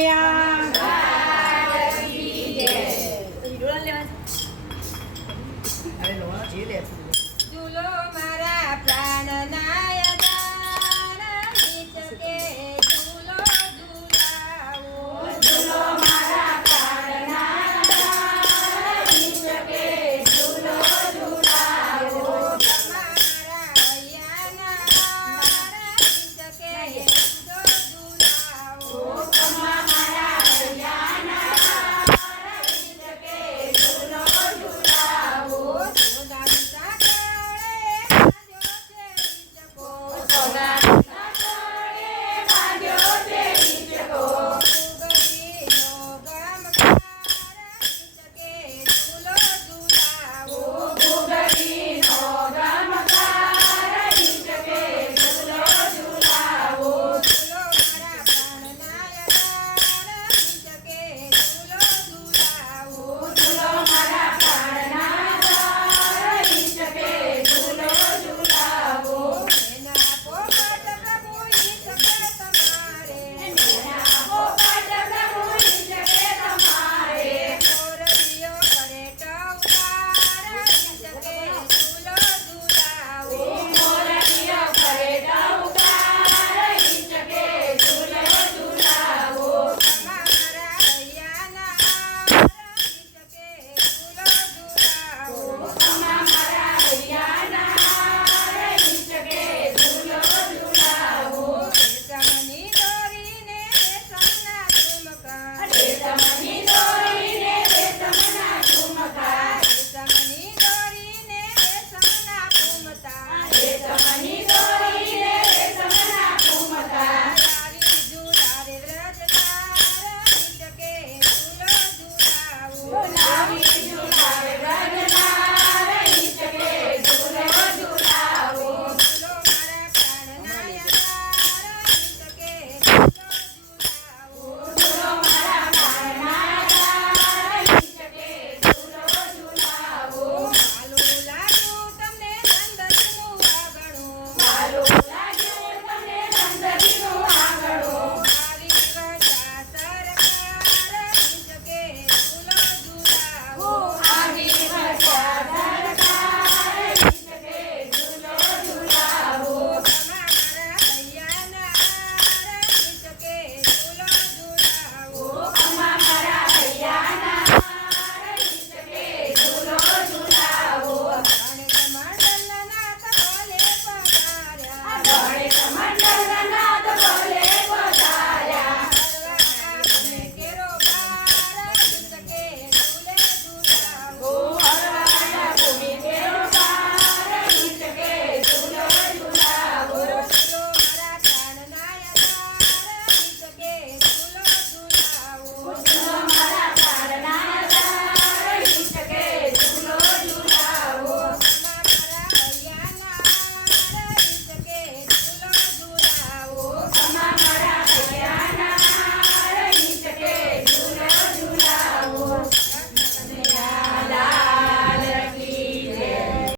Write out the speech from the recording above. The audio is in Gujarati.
ગયા ઝૂલો લેવા.